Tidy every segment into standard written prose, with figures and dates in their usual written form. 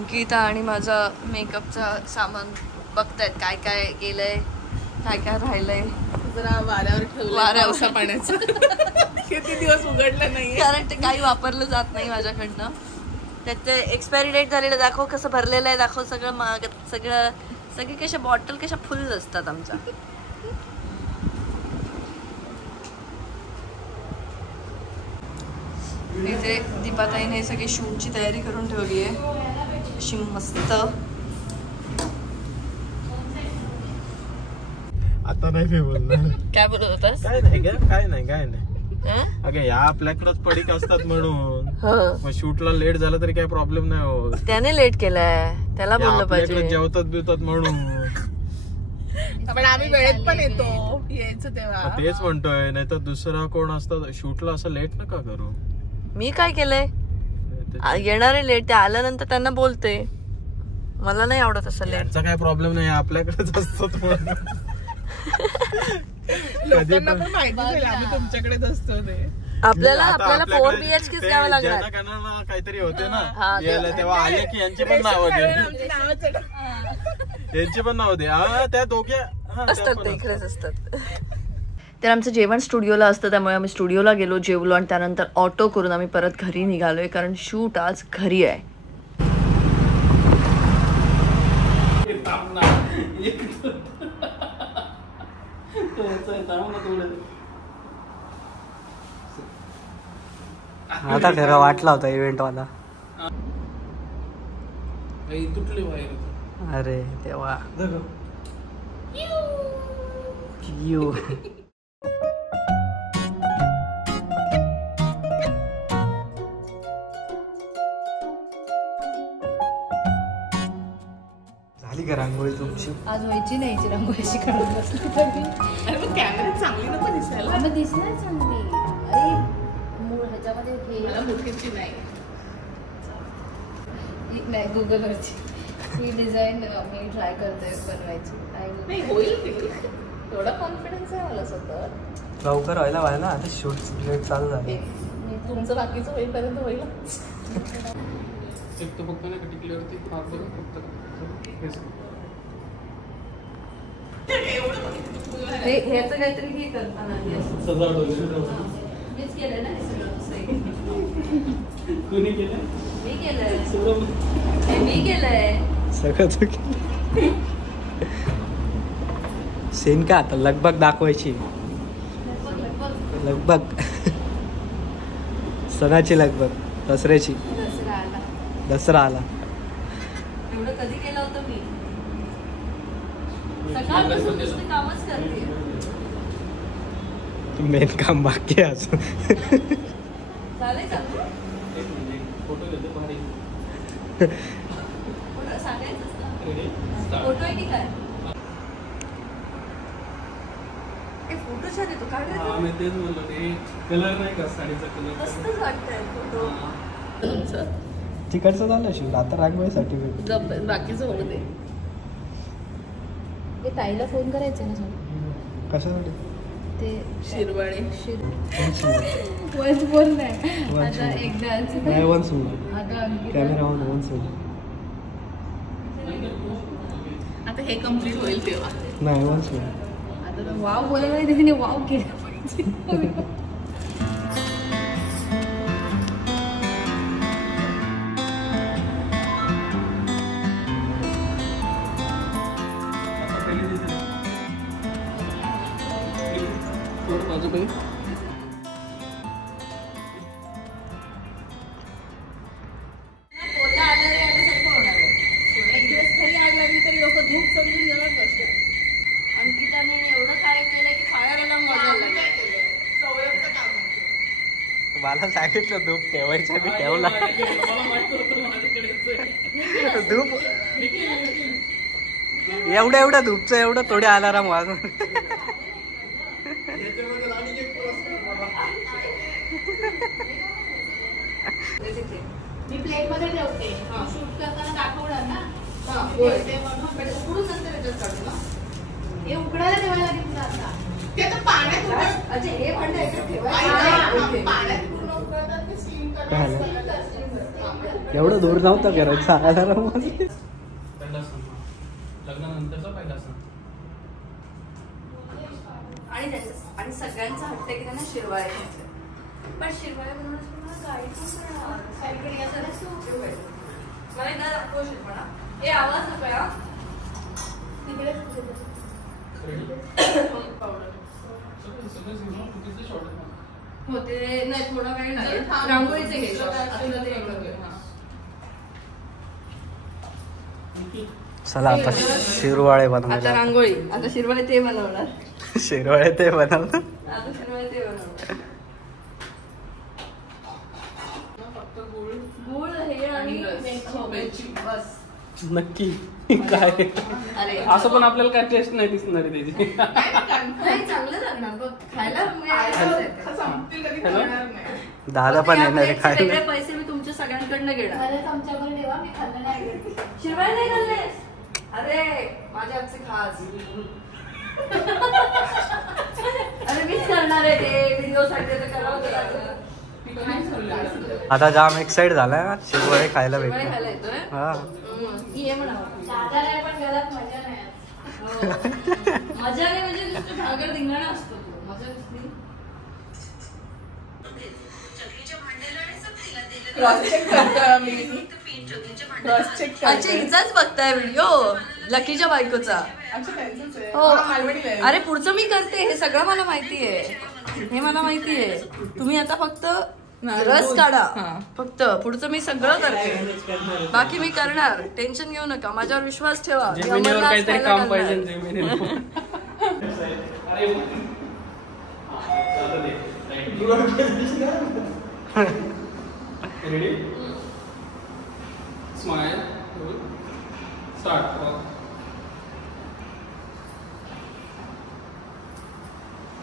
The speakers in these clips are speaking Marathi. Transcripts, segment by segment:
अंकिता आणि माझा मेकअपचा सामान बघतायत, काय काय गेलंय, काय काय राहिलंय. जरा वाऱ्यावर ठेवलं पावसा पाण्याचं. किती दिवस उघडलं नाही, कारण ते काही वापरलं जात नाही माझ्याकडनं. त्याचे एक्सपायरी डेट झालेलं दाखव, कसं भरलेलं आहे दाखव, सगळं महाग, सगळे कशा बॉटल कशा फुल असतात आमच्या. इथे दीपाताईने सगळी शूटची तयारी करून ठेवली आहे अशी मस्त. आता नाही बोलणार. काय बोलत होतास? काय नाही अगं या आपल्याकडेच पडीक असतात म्हणून. मग शूटला लेट झालं तरी काही प्रॉब्लेम नाही होत. त्याने लेट केलाय, त्याला बोललं पाहिजे. जेवतात बिवतात म्हणून. पण आम्ही वेळेत पण येतो, यायचं तेव्हा. तेच म्हणतोय, नाही तर दुसरा कोण असतं शूटला असं लेट नका करू. मी काय केलंय, येणारे लेट, ते आल्यानंतर त्यांना बोलते. मला नाही आवडत असं लेट. त्यांचा काय प्रॉब्लेम नाही, आपल्याकडेच असतो. लोकांना पण माहिती झालं आम्ही तुमच्याकडेच असतो ते. आपल्याला 4 BHK घ्यावं लागणार. काहीतरी होते ना यायला, तेव्हा आले की यांची पण नाव दे, यांची पण नाव दे. त्या दोघे असतात, ते इकडेच असतात. तर आमचं जेवण स्टुडिओला असतं, त्यामुळे आम्ही स्टुडिओला गेलो, जेवलो आणि त्यानंतर ऑटो करून आम्ही परत घरी निघालोय, कारण शूट आज घरी आहे. आता खरं वाटला होता इव्हेंट वाला. अरे तेव्हा झाली का रांगोळी तुमची? आज व्हायची नाही रांगोळी अशी काढत बसली तरी. अरे पण कॅमेऱ्यात चांगली नको दिसायला. मग दिसणार चांगली. अरे मूळ ह्याच्यामध्ये घे. मला मोठीची नाही गुगलवरची ही डिझाईन मी ट्राय करते बनवायची. नाही होईल ती, थोडा कॉन्फिडन्स आहे मला स्वतः. लवकर व्हायला पाहिजे ना, आता शूट लेट चालू झाले. तुमचं बाकीचं होईपर्यंत होईल. एक तो फक्त नाही टिकल्यावरती फार बरं फक्त ह्याचं काहीतरी हे करताना मीच केलंय ना हे सगळं. कोणी केलं? मी केलंय, मी केलंय सगळं. सेन का आता लगबग दाखवायची, लगबग सणाची लगबग, दसऱ्याची. दसरा आला. एवढं कधी केलं होतं मी? सकाळपासून नुसतं कामच करते. मेन काम बाकी आहे अजून. चालेल चालू फोटो घेतो भारी. सांगायचंच ना, फोटो आहे की काय? फोटो छान येतो, काढ. मी तेच बोललो, ते कलर नाही का साडीचा कलर मस्तच वाटतंय फोटो. तुमचं तिकडचं झालं शिव, आता रांगोळीसाठी बाकीचं होऊ दे. ते ताईला फोन करायचा ना सर. कशासाठी? ते शिरवाळे वन्स बोल नाही आता एकदा नाही वन्स बोल. आता कॅमेरा ऑन वन्स बोल. आता हे कम्प्लीट होईल तेव्हा. नाही वन्स बोल. आता वाव बोलायला नाही, तिने वाव केलं पाहिजे. बाजूकडे मला सांगितलं धूप ठेवायचं, मी ठेवला. धूप एवढ्या धूपचं एवढं थोडे अलाराम वाजून. मी प्लेट मध्ये ठेवते, शूट करताना दाखवणार ना. उकडून नंतर याच्यात काढू ना. हे उकडायला ठेवायला लागेल तुला आता. ते आता पाण्यात अच्छा हे भांडं याच्यात ठेवायचं. पाण्यात पूर्ण उकळतात ते स्टीम करतात. एवढं दूर नव्हतं करायचं सांगायला पहिला सण लग्नानंतरचा पहिला सण. आणि सगळ्यांचा हट्ट की त्यांना शिरवाळे घ्यायचे. पण शिरवाळे बनवण्यासाठी गाडी मला एकदा दाखवशील म्हणा. हे आवाज नका तिकडे होते नाही थोडा वेळ नाही. रांगोळीचे घे चला आता शिरवाळे आता बनवायला. रांगोळी. आता शिरवाळे ते बनवणार. शिरवाळे ते बनवलं. आता शिरवाळे ते बनवणार. गुळ हे आणि बस. नक्की काय अरे असं पण आपल्याला काय टेस्ट नाही दिसणार आहे त्याची. नाही चांगलं लागणार बघ खायला. दादा पण येणार आहे खायला. वेगळे पैसे मी तुमच्या सगळ्यांकडनं घेणार. मला तुमच्याकडे देवा मी खाल्लं नाही. शिरवाळे नाही खाल्लेस? अरे माझ्या आमचे खास. अरे मीच करणार आहे ते व्हिडिओ साठी. आता जाम एक्साइट झालाय शिरवाळे खायला शिरवाळे भेटले. खायला येतोय. हा ये म्हणावं. दादा नाही पण घरात मजा नाही. मजा नाही म्हणजे नुसतं भागर धिंगाणा असतो तो. मजा कसली. अच्छा हिचाच बघताय व्हिडिओ लकीच्या बायकोचा. हो अरे पुढचं मी करते. हे सगळं मला माहितीये. हे मला माहितीये. तुम्ही आता फक्त रस काढा. फक्त पुढचं मी सगळं करते. बाकी मी करणार. टेन्शन घेऊ नका. माझ्यावर विश्वास ठेवा. जमिनीवर काहीतरी काम पाहिजे जमिनीवर. Ready smile start.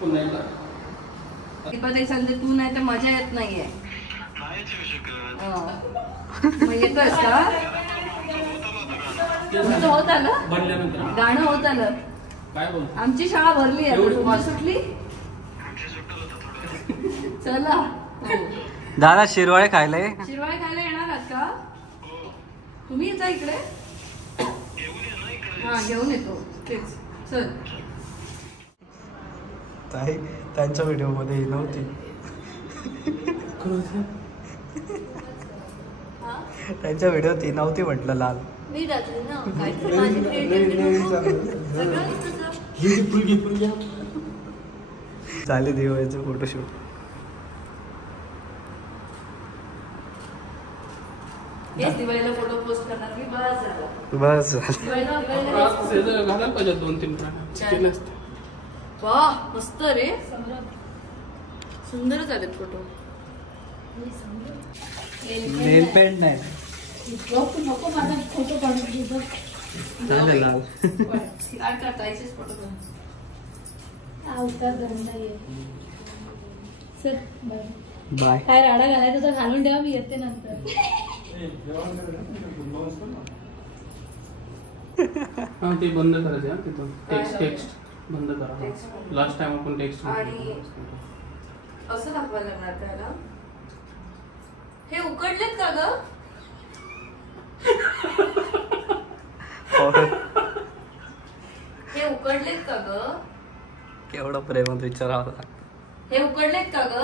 पुन्हा एकदा सांगते तू नाही तर मजा येत नाहीये. मग येतोयस का? तुमचं होत आलं बनल्यानंतर गाणं होत आलं. काय बोलतो आमची शाळा भरली आहे. तुमची सुटली. चला दादा शिरवाळे खायला ये. शिरवाळे खायला येणार आहात का? तुम्ही येता इकडे. हा घेऊन येतो तेच. चल ताई त्यांच्या व्हिडिओ मध्ये ही नव्हती. त्यांच्या व्हिडिओ ती नव्हती म्हटलं लाल. मी टाकली ना काहीतरी माझी creativity नको. झाले दिवाळीचं फोटोशूट. हेच दिवाळीला फोटो पोस्ट करणार मी. बस झालं. बस झालं. दिवाळीला घालायला पाहिजे 2-3 चिकन असते. वा मस्त रे. सुंदरच आलेत फोटो. नेल पेंट नाही नको माझा फोटो काढून. झालं लाल. काय करतायचेच फोटो काढून. अवतार धंदा ये. चल बाय. बाय. काय राडा घालायचा तर घालून ठेवा. मी येते नंतर. हा ते बंद करायचं हा तिथं. टेक्स्ट बंद करा. लास्ट टाइम आपण टेक्स्ट आणि असं दाखवायला लागणार त्याला. हे उकडलेत का ग? हे उकडलेत का ग? केवढं प्रेमात विचारावं लागतं. हे उकडलेत का ग?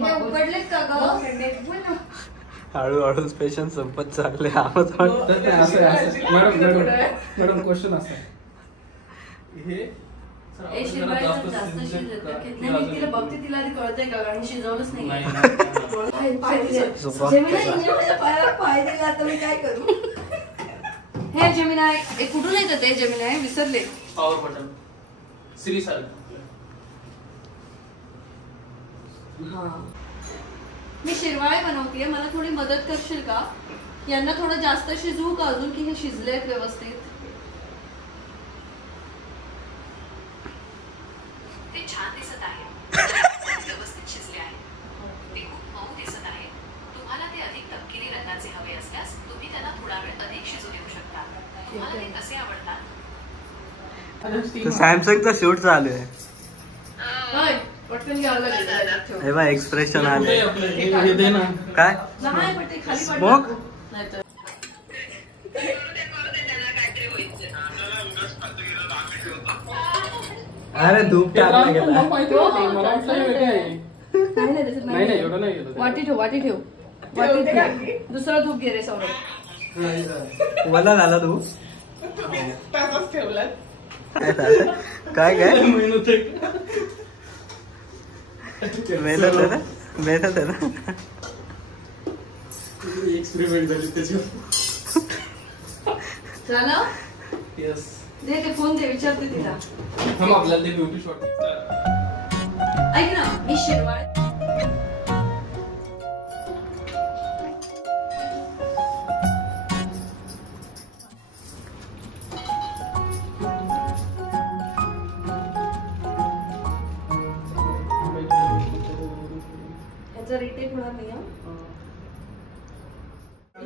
हे उकडलेत का ग? हळूहळू पेशंट संपत चालले. आवाज मॅडम क्वेश्चन असं हे हे शिजवायचं जास्त शिजलं. नाही मी तिला बघते. तिला आधी कळतंय का? आणि शिजवलंच नाही. पाय दिला आता मी काय करू? हे जेमिनाय हे कुठून येतं ते जेमिनाय विसरले. Power button Shri sir. हा मी शिरवाळे बनवतेय. मला थोडी मदत करशील का? यांना थोडं जास्त शिजवू का अजून की हे शिजलेत व्यवस्थित? ते छान दिसत आहे. व्यवस्थित शिजले आहे. ते खूप मऊ दिसत आहे. तुम्हाला ते अधिक तपकिरी रंगाचे हवे असल्यास तुम्ही त्यांना थोडा वेळ अधिक शिजू देऊ शकता. तुम्हाला ते कसे आवडतात? सॅमसंगचा शूट चालू आहे. होय, पटकन घ्यावं लागेल. हे बा एक्सप्रेशन आले. हे दे ना. काय नाही, पण ते खाली स्मोक? पडलं. नाहीतर. अरे धूप टाकला गेला. माहिती होती, मला वाटलं हे वेगळं आहे. नाही, नाही, त्याच्यात नाही नाही एवढं नाही गेलं. वाटी ठेव, वाटी ठेव. वाटी ठेव. दुसरा धूप घे रे सौरभ. मला झाला धूप. तसाच ठेवला. काय काय मेहनत आहे. मेहनत आहे ना, मेहनत आहे ना. एक्सपेरिमेंट झाली त्याच्यावर. झालं? येस. दे ते फोन दे, विचारते तिला. थांब आपल्याला ते ब्युटी शॉट. ऐक ना, मी शिरवाळ. ह्याचा रिटेक होणार नाही हा.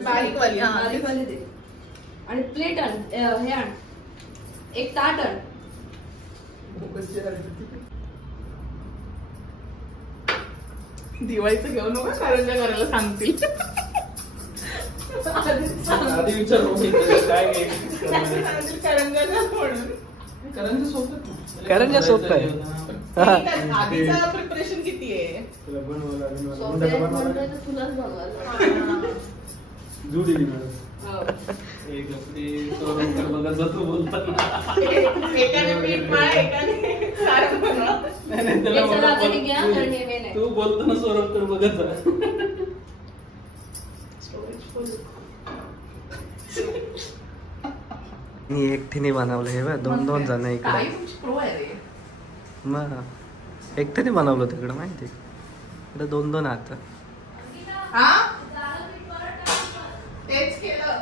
बारीक वाली. बारीक वाली दे. आणि प्लेट आण, हे आण, एक ताट आण. दिवाळीचं घेऊ नका, कारंजा करायला सांगतील. आधी विचार काय कारंजा म्हणून. करंजा सोबत करंजा सोबत आहे. आधीचा प्रिपरेशन किती आहे? तुलाच बघायला. जुडी एक बघा जातो बोलताना. एकाने पीठ मळा, एकाने सारण बनवा. तू बोलताना सौरभकडे बघत जा. मी एकटीने बनवलं हे बघ, दोन दोन जण इकडे. प्रो आहे रे. मग एकट्याने बनवलं तिकडे माहिती, इकडे दोन दोन हात. हा तेच केलं.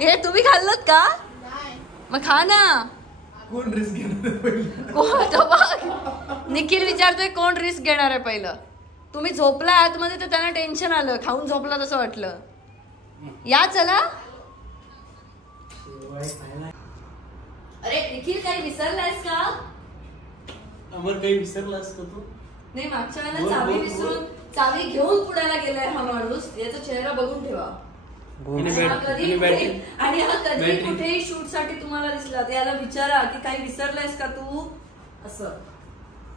हे तुम्ही खाल्लत का? मग खा ना. कोण रिस्क घेणार? निखिल विचारतोय कोण रिस्क घेणार आहे पहिलं. तुम्ही झोपला आतमध्ये तर त्यांना टेन्शन आलं, खाऊन झोपला तसं वाटलं. या चला. अरे निखिल काही विसरलायस का? अमर काही विसरलास का तू? नाही, मागच्या वेळेला चावी विसरून चावी घेऊन पुण्याला गेलाय हा माणूस. याचा चेहरा बघून ठेवा. आणि हा कधी कुठेही शूट साठी तुम्हाला दिसला याला विचारा की काही विसरलायस का तू असं.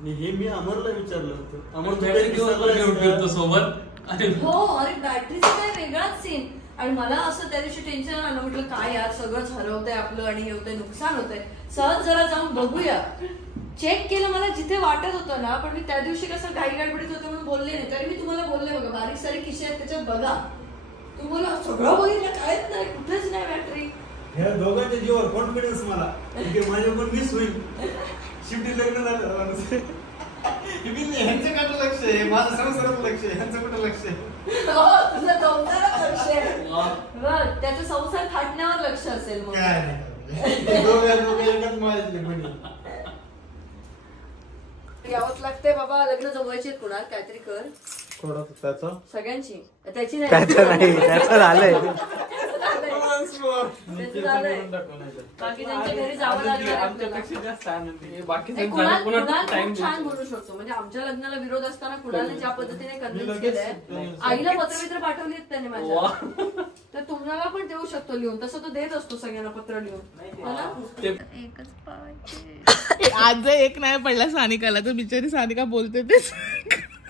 हे मी अमरला विचारलं होतं. अमर सोबत. हो, अरे बॅटरीचा काय वेगळाच सीन. आणि मला असं त्या दिवशी टेन्शन आलं, म्हटलं काय यार सगळंच हरवतंय आपलं आणि हे होतंय, नुकसान होतंय. सहज जरा जाऊन बघूया. चेक केलं मला जिथे वाटत होतं ना, पण मी त्या दिवशी कसं घाई गडबडीत होते म्हणून बोलले नाही. तरी मी तुम्हाला बोलले बघा, बारीक सारीक खिशे आहेत त्याच्यात बघा. तू बोला सगळं बघितलं, कायच नाही, कुठेच नाही बॅटरी. ह्या दोघांच्या जीवावर कॉन्फिडन्स मला माझ्या पण मिस होईल. शेवटी लग्न झालं. ह्यांचं कुठं लक्ष आहे, माझं संसारात लक्ष आहे, ह्यांचं कुठं लक्ष आहे. तुझं संसारात लक्ष आहे, त्याचं संसार थाटण्यावर लक्ष असेल. मग काय नाही, दोघं एकच माहिती म्हणे. यावंच लागतंय बाबा. लग्न जमवायचे कुणाल काहीतरी कर. कोणाचं? त्याचं सगळ्यांची. त्याची नाही, त्याचं नाही, त्याचं झालंय. बाकीच्यांच्या घरी जावं लागलं. आमच्यापेक्षा जास्त आनंदी बाकी कुणाल खूप छान बोलू शकतो. म्हणजे आमच्या लग्नाला विरोध असताना कुणालने ज्या पद्धतीने कन्व्हिन्स केलंय, आईला पत्रवित्र पाठवली आहेत त्याने माझ्या, तर तुम्हाला पण देऊ शकतो लिहून. तसं तो देत असतो सगळ्यांना पत्र लिहून. आज जर एक नाही पडला सानिकाला तर बिचारी सानिका बोलते तेच.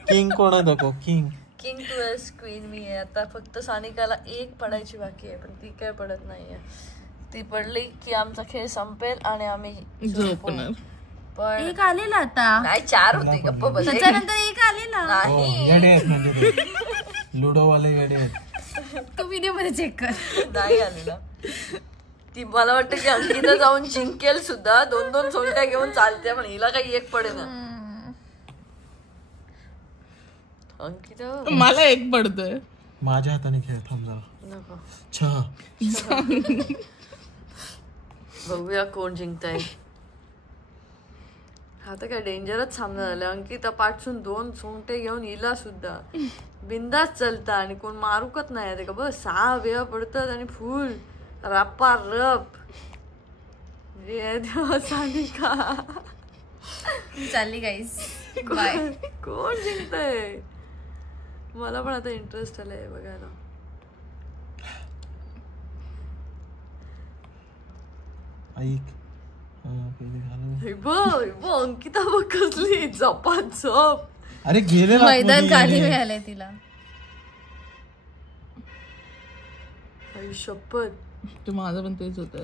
किंग कोण दाखव? King king two ace queen मी आहे. आता फक्त सानिकाला एक पडायची बाकी आहे, पण ती काय पडत नाहीये. ती पडली की आमचा खेळ संपेल आणि आम्ही झोपणार. पण एक आलेला आता. नाही, 4 होते. गप्प बस. त्याच्यानंतर एक आलेला. नाही, येडे आहेत म्हणजे लुडो वाले येडे आहेत. तू व्हिडिओ मध्ये चेक कर. नाही आलेला. ती मला वाटतं की अंकिता जाऊन जिंकेल सुद्धा. 2-2 सोंगट्या घेऊन चालते, पण हिला काही एक पडेल ना. अंकिता मला एक पडतोय. माझ्या हाताने खेळ. थांब जरा. नको. छा. बघूया कोण जिंकताय. आता काय डेंजरच सामना झाला. अंकिता पाठसून 2 सोंगटे घेऊन हिला सुद्धा बिंदास चलता आणि कोण मारूकच नाही ते का बस 6 वेळा पडतात आणि फुल रप्पा रप सानिका चालली गाईस बाय. कोण जिंकतंय मला पण आता इंटरेस्ट आलाय बघायला. अंकिता बघ कसली झपाझप. अरे गेले मैदान खाली मिळालंय तिला. शपथ तू माझं पण तेच होत.